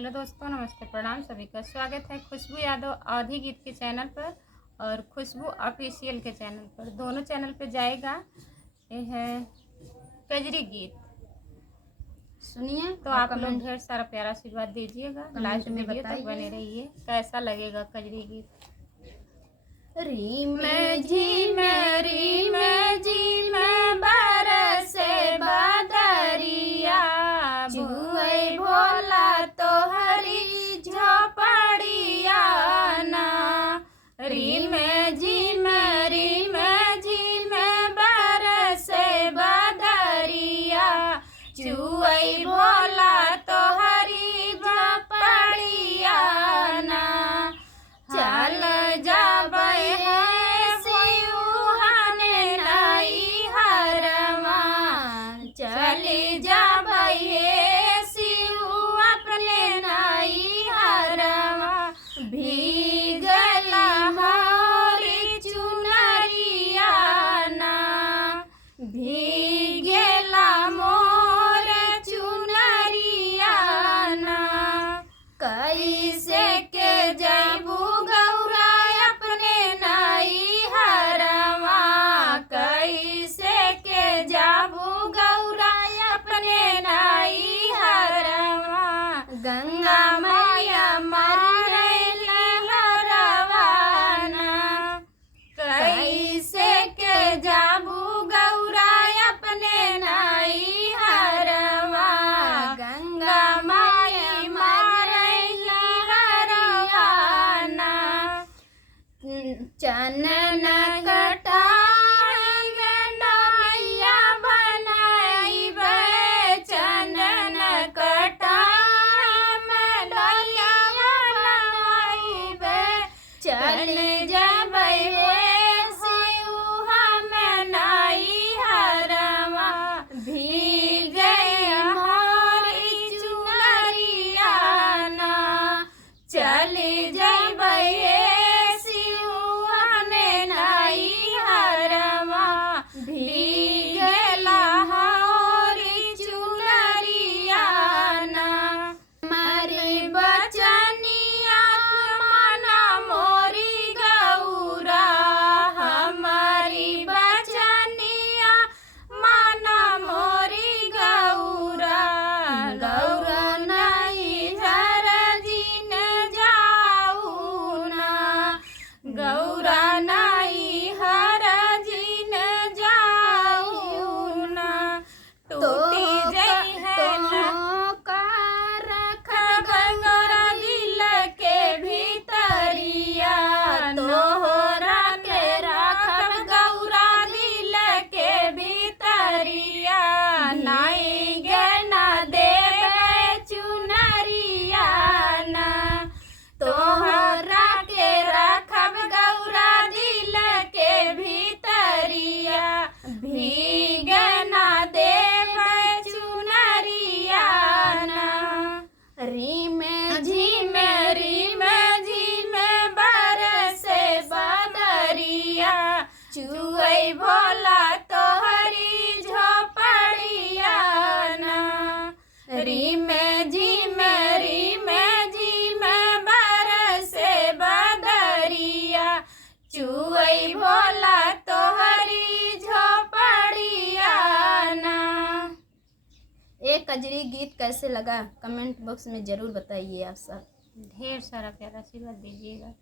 Hello दोस्तों, नमस्ते, प्रणाम। सभी का स्वागत है खुशबू यादव अवधी गीत के चैनल पर और खुशबू ऑफिशियल के चैनल पर। दोनों चैनल पे जाएगा। ये है कजरी गीत, सुनिए तो आप लोग ढेर सारा प्यारा आशीर्वाद दीजिएगा। लास्ट वीडियो तक बने रहिए। कैसा लगेगा कजरी गीत। रीम जी में बरसे बदरिया, चुए भोला तो हरी झोपड़िया ना। रीम जी में बरसे बदरिया, चुए भोला तो हरी झोपड़िया ना। चल जाबे सिउहाने नई हरमा, चली जाबे सिउ अपने नई हरमा। भीगला मोरी चुनरिया ना, भीगला मोर चुनरिया ना। कैसे के जैबू गौरा अपने नई हरवा, कैसे के जाबू गौरा अपने नई हरवा। गंगा मैया मारेली हरवाना, कैसे के जाबू गौरा अपने नई हरवा। गंगा माई मारेली हरवाना। चनन कटाई में डलिया बनाइबे, चनन कटाई में डलिया बनाइबे। चल जाबे सिउहा में नई हरवा, भीगे मोरी चुनरिया ना। चली जाबे भीगला होरी चुनरिया ना। मारी बचनिया मना मोरी गौरा, हमारी बचनिया मना मोरी गौरा। गौरा नहीं घर जिन जाऊ ना, गौरा नहीं हर जिन जाऊ ना। टूटी जई है का रखब गौरा दिल के भीतरिया, तोहरा के रखब गौरा दिल के भीतरिया। नाई गे ना देबे चुनरिया ना, तोहरा के रखब गौरा दिल के भीतरिया। भीग ना देबे चुनरिया ना। रीम जी में बरसे बदरिया, चुए भोला तोहरी झोपड़िया ना। रीम जी में बरसे बदरिया, चुए भोला तोहरी झोपड़िया ना। एक कजरी गीत कैसे लगा कमेंट बॉक्स में ज़रूर बताइए आप सब। ढेर सारा प्यारा आशीर्वाद दीजिएगा।